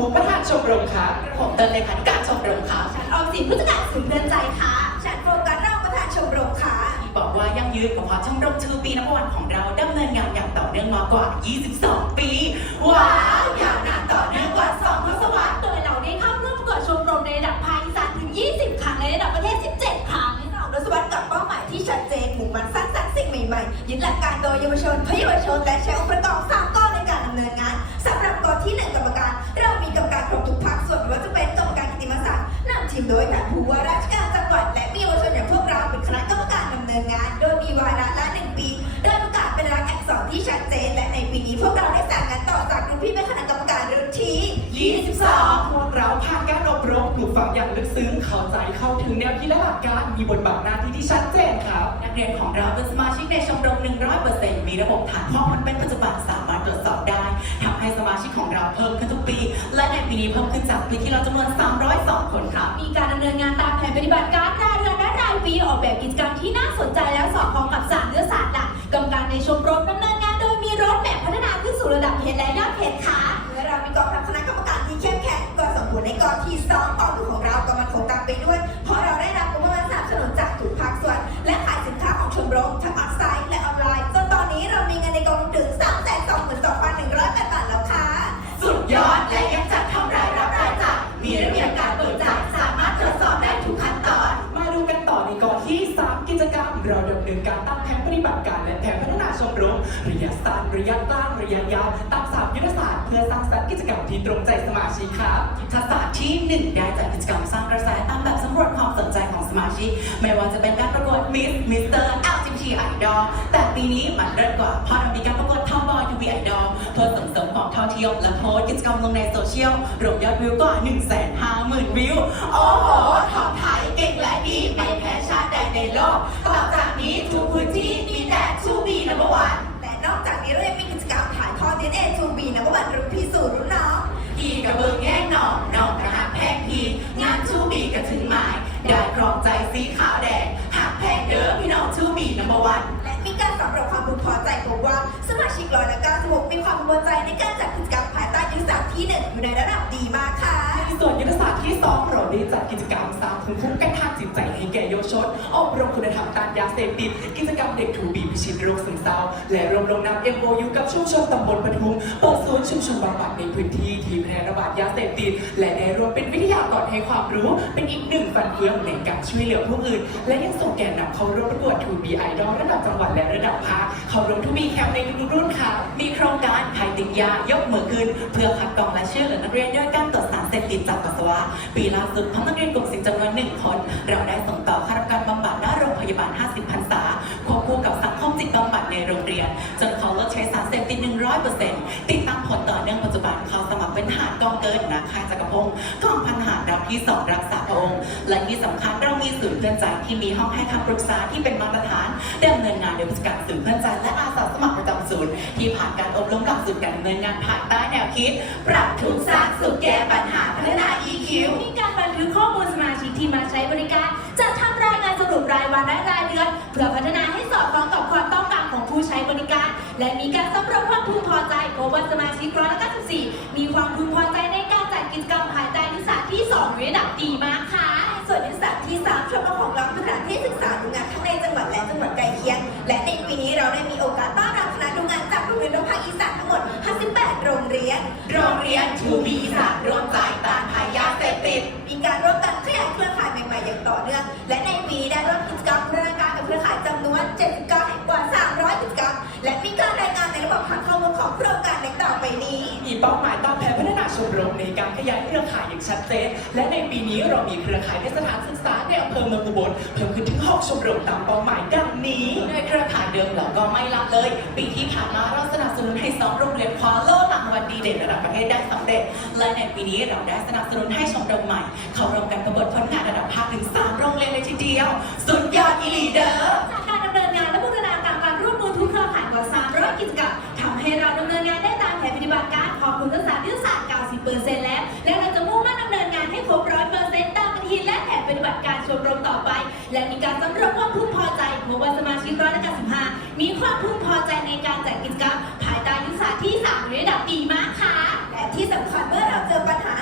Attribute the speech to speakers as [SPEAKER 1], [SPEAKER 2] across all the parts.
[SPEAKER 1] ภูมิประธานชมรมครับ
[SPEAKER 2] ผมเติร์นเลขาธิการชมรมค่ะ
[SPEAKER 3] ฉันออมสินผู้จัดการศูนย์เตือนใจค่ะฉันโฟกัสรองประธานชมรมค่ะ
[SPEAKER 2] ที่บอกว่ายั่งยืนกับความชมรมชื่อปีนับวันของเราดำเนินงานอย่างต่อเนื่องมากว่า 22 ปีว้าวยาวนานต่อเนื่องกว่า2 ทศวรรษ
[SPEAKER 3] โดยเราได้เข้าร่วมประกวดชมรมในระดับภาคอีสานถึง 20 ครั้งในระดับประเทศ 17 ครั้งเราทศวรรษกับเป้าหมายที่ชัดเจนมุ่งมั่นสร้างสรรค์สิ่งใหม่ๆยึดหลักการโดยเยาวชนเพื่อเยาวชนและใช้องค์ประกอบ3ก้อนในการดำเนินงานสำหรับกฎที่1กรรมการเรามีกรรมการครบทุกภาคส่วนไม่ว่าจะเป็นกรรมการกิตติมศักดิ์นำทีมโดยแบบผู้ว่าราชการจังหวัดและมีเยาวชนอย่างพวกเราเป็นคณะกรรมการดำเนินงานโดยมีวาระละ1 ปีโดยประกาศเป็นรายอักษรที่ชัดเจนและในปีนี้พวกเราได้สั่งงานต่อจากรุ่นพี่เป็นคณะกรรมการรุ่นที่
[SPEAKER 1] พวกเราผ่านการอบรมปลูกฝังอย่างลึกซึ้งเข้าใจเข้าถึงแนวคิดและหลักการมีบทบาทหน้าที่ที่ชัดเจนครับ
[SPEAKER 2] นักเรียนของเราเป็นสมาชิกในชมรม 100% มีระบบฐานข้อมูลเป็นปัจจุบันสามารถตรวจสอบได้ทำให้สมาชิกของเราเพิ่มขึ้นทุกปีและในปีนี้เพิ่มขึ้นจากปีที่เราจำนวน302 คนครับ
[SPEAKER 3] มีการดำเนินงานตามแผนปฏิบัติการรายเดือนและรายปีออกแบบกิจกรรมที่น่าสนใจแล้วสอดคล้องกับ3 ยุทธศาสตร์หลักกรรมการในชมรมดำเนินงานโดยมีรถแมพพัฒนาขึ้นสู่ระดับเขตและยอดเขตค่ะเมื่อเรามีกองทัพคณะกรรมการที่เข้มแข็งก็ส่งผลในกองที่2กองทุนของเราก็มันคงตามไปด้วยเพราะเราได้รับงบประมาณสนับสนุนจากทุกภาคส่วนและขายสินค้าของชมรมทั้งออนไซต์และออนไลน์จนตอนนี้เรามีเงินในกองถึง 322,108 บาทแล้วค่ะ
[SPEAKER 2] สุดยอดและยังจัดทำรายรับรายจ่ายมีระเบียบการเบิกจ่ายสามารถตรวจสอบได้ทุกขั้นตอน
[SPEAKER 1] มาดูกันต่อในกองที่3กิจกรรมเราดำเนินการตามแผนปฏิบัติการและแผนพัฒนาชมรมระยะสั้นระยะกลางระยะยาวตาม3ยุทธศาสตร์เพื่อสร้างสรรค์กิจกรรมที่ตรงใจสมาชิกครับ
[SPEAKER 2] ยุทธศาสตร์ที่ 1 ได้จัดกิจกรรมสร้างกระแสตามแบบสำรวจความสนใจของสมาชิกไม่ว่าจะเป็นการประกวดมิสเตอร์ LGBT Idol แต่ปีนี้มันเริ่มกว่าเพราะเรามีการประกวดทอมบอยทูบีไอดอลเพื่อส่งเสริมความเท่าเทียมและโพสต์กิจกรรมลงในโซเชียลรวมยอดวิวกว่า 150,000 วิวโอ้โหทอมไทยเก่งและดีไม่แพ้ชาติใดในโลกต่อจากนี้ทุกพื้นที่มีแต่ทูบีนัมเบอร์วัน
[SPEAKER 3] และนอกจากนี้เรายังมีกิจกรรมถ่ายทอด DNA ทูบีนัมเบอร์วันรุ่นพี่สู่รุ่นน้อง
[SPEAKER 2] อีกระเบื้องแง่น้องกระหักแพงพีงานทูบีกระถึงหมายได้ครองใจสีขาวแดงหักแพงเด้อพี่น้องทูบีนัมเบอร์วัน
[SPEAKER 3] และมีการสำรวจความพึงพอใจพบว่าสมาชิก196มีความพึงพอใจในการจัดกิจกรรมภายใต้ยุทธศาสตร์ที่1อยู่ในระดับดีมากค่ะ
[SPEAKER 1] ในส่วนยุทธศาสตร์ที่2เราได้จัดกิจกรรมสร้างภูมิคุ้มกันทางจิตใจให้แก่เยาวชนอบรมคุณธรรมต้านยาเสพติดกิจกรรมเด็กทูบีพิชิตโรคซึมเศร้าและรวมลงนาม MOU กับชุมชนตำบลปทุมเปิดศูนย์ชุมชนบำบัดในพื้นที่ที่แพร่ระบาดยาเสพติดและได้รวมเป็นวิทยากรให้ความรู้เป็นอีกหนึ่งฟันเฟืองในการช่วยเหลือผู้อื่นและยังส่งแกนนำเข้าร่วมประกวดทูบีไอดอลระดับจังหวัดและระดับภาคเข้าร่วมทูบีแคมป์ในทุกรุ่นค่ะ
[SPEAKER 2] มีโครงการใครติดยายกมือขึ้นเพื่อคัดกรองและช่วยเหลือนักเรียนด้วยการตรวจสารเสพติดจากปัสสาวะปีล่าสุดทั้งนักเรียนกลุ่มสิทธิ์จำนวน1 คนเราได้ส่งต่อเข้ารับการบำบัดณโรงพยาบาล50 พรรษาควบคู่กับสังคมจิตบำบัดในโรงเรียนจนเขาลดใช้สารเสพติด 100% ติดตามผลต่อเนื่องปัจจุบันเขาสมัครเป็นทหารกองเกินนาค่ายจักรพงศ์กองพันทหารราบที่ 2รักษาพระองค์และที่สำคัญเรามีศูนย์เพื่อนใจที่มีห้องให้คำปรึกษาที่เป็นมาตรฐานดำเนินงานโดยผู้จัดการศูนย์เพื่อนใจและอาสาสมัครประจำศูนย์ที่ผ่านการอบรมหลักสูตรการดำเนินงานภายใต้แนวคิดปรับทุกข์สร้างสุขแก้ปัญหาพัฒนา EQ
[SPEAKER 3] มีการบันทึกข้อมูลสมาชิกที่มาใช้บริการจะทำรายงานสรุปรายวันและรายเดือนเพื่อพัฒนาให้สอดคล้องกับความต้องการของผู้ใช้บริการและมีการสำรวจความพึงพอใจพบว่าสมาชิก194มีความพึงพอใจในการจัดกิจกรรมภายใต้ยุทธศาสตร์ที่2ระดับดีมากค่ะส่วนยุทธศาสตร์ที่3ชมรมของเราคือสถานที่ศึกษาดูงานทั้งในจังหวัดและจังหวัดใกล้เคียงและในปีนี้เราได้มีโอกาสต้อนรับคณะดูงานจากโรงเรียนภาคอีสานทั้งหมด58โรงเรียน
[SPEAKER 2] ทูบีอีสานร่วมใจต้านภัยยาเสพติด
[SPEAKER 3] มีการร่วมกันขยายเครือข่ายใหม่ๆอย่างต่อเนื่องและในปีได้ร่วมกิจกรรมพัฒนาการกับเครือข่ายจำนวน79แห่งกว่า300กิจกรรมและมีการรายงานในระบบฐานข้อมูลของโครงการในต่อไปนี้
[SPEAKER 1] มีเป้าหมายตามแผนพัฒนาชมรมในการขยายเครือข่ายอย่างชัดเจนและในปีนี้เรามีเครือข่ายในสถานศึกษาในอำเภอเมืองอุบลเพิ่มขึ้นถึง6ชมรมตามเป้าหมายดังนี้
[SPEAKER 2] ในเครือข่ายเดิมเราก็ไม่ละเลยปีที่ผ่านมาเราสนับสนุนให้2โรงเรียนคว้าโล่รางวัลดีเด่นระดับประเทศได้สำเร็จและในปีนี้เราได้สนับสนุนให้ชมรมใหม่เข้าร่วมกันประกวดผลงานระดับภาคถึง3โรงเรียนเลยทีเดียวสุดยอดอีหลีเด้อ
[SPEAKER 3] จากการดำเนินงานและพัฒนาการร่วมมือทุกเครือข่ายกว่า300กิจกรรมทำให้เราดำเนินงานได้ตามแผนปฏิบัติการขอบคุณทักษะยุทธศาสตร์ 90% แล้วและเราจะมุ่งมั่นดำเนินงานให้ครบ 100% ตามปฏิทินและแผนปฏิบัติการชมรมต่อไปและมีการสำรวจความพึงพอใจพบว่าสมาชิก195มีความพึงพอใจในการจัดกิจกรรมภายใต้ยุทธศาสตร์ที่3ระดับดีมากค่ะและที่สำคัญเมื่อเราเจอปัญหา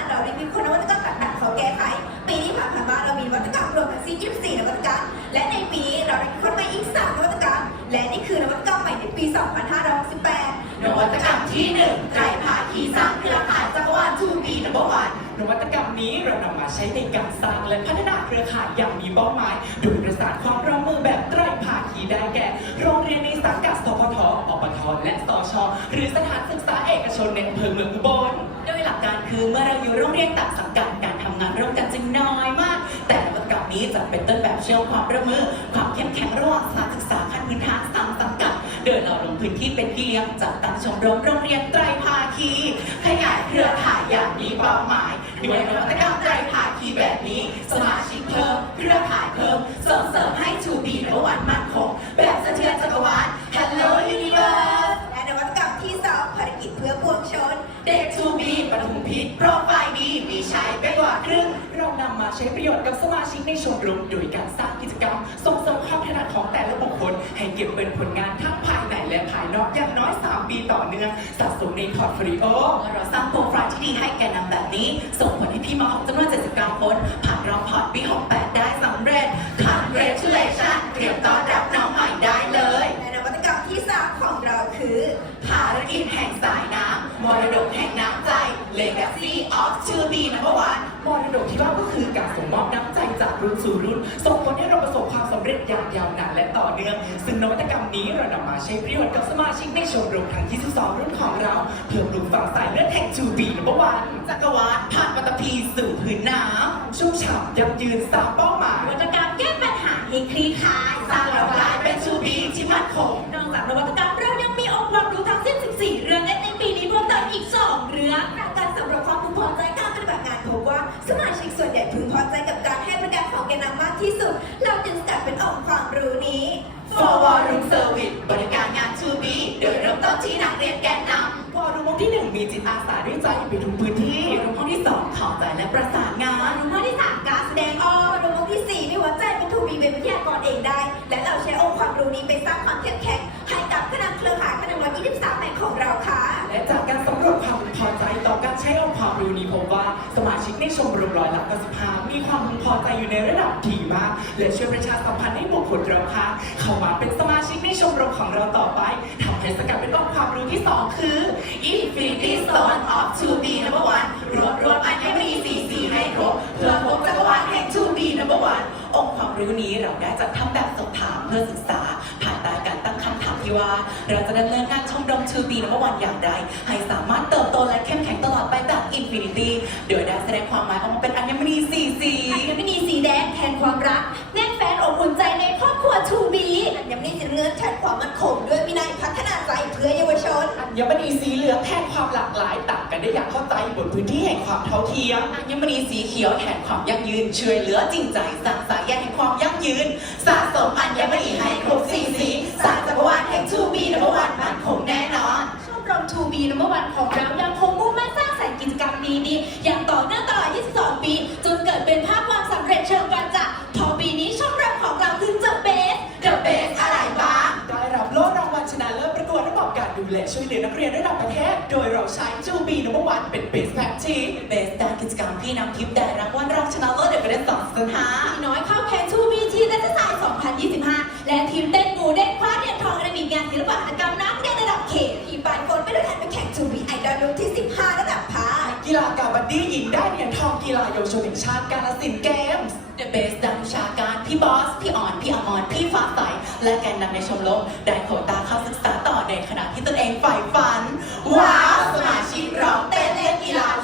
[SPEAKER 1] นวัตกรรมนี้เรานำมาใช้ในการสร้างและพัฒนาเครือข่ายอย่างมีเป้าหมายโดยประสานความร่วมมือแบบไตรภาคีได้แก่โรงเรียนในสังกัดสพท อปท และสช หรือสถานศึกษาเอกชนในอำเภอเมืองอุบล
[SPEAKER 2] โดยหลักการคือเมื่อเราอยู่โรงเรียนต่างสังกัดการทำงานร่วมกันจึงน้อยมาก แต่นวัตกรรมนี้จะเป็นต้นแบบเชื่อมความร่วมมือความเข้มแข็งระหว่างสถานศึกษาขั้นพื้นฐานสามสังกัดโดยเราลงพื้นที่เป็นพี่เลี้ยงจัดตั้งชมรมโรงเรียนไตรภาคีขยายเครือข่ายอย่างมีเป้าหมายด้วยนวัตกรรมไตรภาคีแบบนี้สมาชิกเพิ่มเครือข่ายเพิ่มส่งเสริมให้ 2B นวัตมั่นคงแบบสะเทือนจักรวาล Hello Universe
[SPEAKER 3] และนวัตกรรมที่ 2 ภารกิจเพื่อปวงชน
[SPEAKER 2] เด็ก 2B ปฐมพิษโปรไฟล์ดีมีใช้ไปกว่าครึ่ง
[SPEAKER 1] เรานำมาใช้ประโยชน์กับสมาชิกในชมรมโดยการสร้างกิจกรรมส่งเสริมความถนัดของแต่ละบุคคลให้เก็บเป็นผลงานทั้งภายในและภายนอกอย่างน้อย 3 ปีต่อเนื่องสะสมในพอร์ตโฟลิโอ
[SPEAKER 2] เมื่อเราสร้างโปรไฟล์ที่ดีให้แกนนำแบบนี้ ส่งผลให้พี่มของจำนวน 79 คนผ่านรอบพอร์ตปี 68 ได้สำเร็จ Congratulation เตรียมต้อนรับน้องใหม่ได้เลย
[SPEAKER 3] และนวัตกรรมที่ 3 ของเราคือ
[SPEAKER 2] ภารกิจแห่งสายน้ำมรดกแห่งน้ำใจ Legacy of 2B Number 1
[SPEAKER 1] มรดกที่ว่าก็คือการส่งมอบน้ำใจจากรุ่นสู่รุ่นส่งผลให้เราประสบความสำเร็จอย่างยาวนานและต่อเนื่องซึ่งนวัตกรรมนี้เรานำมาใช้ประโยชน์กับสมาชิกในชมรมทั้ง 22 รุ่นของเราเพื่อปลูกฝังสายเลือดแห่ง 2B Number 1
[SPEAKER 2] จักรวาลผ่านปัตตภีสู่พื้นน้
[SPEAKER 1] ชุ่มฉ่ำยั่งยืนตามเป้าหมาย
[SPEAKER 3] นวัตกรรมแก้ปัญหาให้คลี่คลาย
[SPEAKER 2] ำสร้างเรากลายเป็น 2B ที่มั่นคง
[SPEAKER 3] นอกจากนวัตกรรมเรายังมีองค์ความรู้ทั้งสิ้น 14 เรื่องและในปีนี้เพิ่มเติมอีก 2 เรื่องการสำรวจความพึงพอใจการปฏิบัติงานพบว่าสมาชิกส่วนใหญ่พึงพอใจกับการให้บริการของแกนนำมากที่สุด เราจึงสกัดเป็นองค์ความรู้นี้
[SPEAKER 2] Forward Room Service บริการงาน 2B โดยเริ่มต้นที่นักเรียนแกนนำ
[SPEAKER 1] วอรุมที่ 1 มีจิตอาสาด้วยใจไปทุกพื้นที่
[SPEAKER 2] รุ่นห้องที่ 2 เข้าใจและประสานงาน
[SPEAKER 3] รุ่นที่ 3 การแสดงออกรุ่นที่ 4 มีหัวใจเป็นทูบีเป็นวิทยากรเองได้ และเราใช้องค์ความรู้นี้ไปสร้างความเข้มแข็งให้กับคณะเครือข่ายคณะ123แห่งของเราค่ะ
[SPEAKER 1] และจากการสำรวจความพึงพอใจต่อการใช้องค์ความรู้นี้พบว่าสมาชิกในชมรม95%มีความพึงพอใจอยู่ในระดับดีมาก และช่วยประชาสัมพันธ์ให้บุคคลรอบข้างเข้ามาเป็นสมาชิกในชมรมของเราต่อไปทำให้สกัดเป็นองค์ความรู้ที่ 2 คือ
[SPEAKER 2] Infinity Stone of 2B Number 1 รวมอัญมณี 4 สีให้ครบเพื่อพบจักรวาลแห่ง 2B Number 1 องค์ความรู้นี้เราได้จัดทำแบบสอบถามเพื่อศึกษาภายใต้การตั้งคำถามที่ว่าเราจะดำเนินงานชมรม 2B Number 1 อย่างไรให้สามารถเติบโตและเข้มแข็งตลอดไปแบบ Infinity โดยได้แสดงความหมายออกมาเป็นอัญมณี 4 สี
[SPEAKER 3] อัญมณีสีแดงแทนความรักแน่นแฟนอบอุ่นใจในครอบครัว 2B อัญมณีสีน้ำเงินแทนความมั่นคงด้วยวินัยพัฒนาใจเพื่อเยาวชน
[SPEAKER 1] อัญมณีสีเหลืองแทนความหลากหลายต่างกันได้อย่างเข้าใจบนพื้นที่แห่งความเท่าเทียม
[SPEAKER 2] อัญมณีสีเขียวแทนความยั่งยืนช่วยเหลือจริงใจสร้างสายใยแห่งความยั่งยืนสะสมอัญมณีให้ครบ 4 สีสร้างจักรวาลแห่ง 2B Number 1 มั่นคงแน่นอน
[SPEAKER 3] ชมรม 2B Number 1 ของเรายังคงมุ่งมั่นสร้างสรรค์กิจกรรมดีๆ อย่างต่อเนื่องตลอด 22 ปี จนเกิดเป็นภาพความสำเร็จเชิงประจักษ์พอปีนี้ชมรมของเราคือThe Best
[SPEAKER 2] The Best อะไรบ้าง
[SPEAKER 1] ได้รับโล่รางวัลชนะเลิศประกวดระบบการดูแลช่วยเหลือนักเรียนระดับประเทศ โดยเราใช้ 2B Number 1 เป็น Best Practice
[SPEAKER 2] Best ด้านกิจกรรมพี่นำทิพย์ได้รางวัลรองชนะเลิศเดอะเบส2005
[SPEAKER 3] พี่น้อยเข้าแข่ง 2B ทีและจะสาย 2025 และทีมเต้นหมูเด้งคว้าเหรียญทองในมีงานศิลปหัตถกรรมนักเรียนระดับเขตทีมปลายฝนเป็นตัวแทนไปแข่ง 2B ไอดอลรุ่นที่ 15 ระดับภาค
[SPEAKER 1] กีฬากาบัดดี้หญิงได้เหรียญทองกีฬาเยาวชนแห่งชาติกาฬสินธุ์เกมส์
[SPEAKER 2] The Best ด้านวิชาการพี่บอส พี่อ่อน พี่อมร พี่ฟ้าใส และแกนนำในชมรมได้โควต้าเข้าศึกษาต่อในขณะที่ตนเองใฝ่ฝัน ว้าว สมาชิกร้องเต้นเล่นกีฬา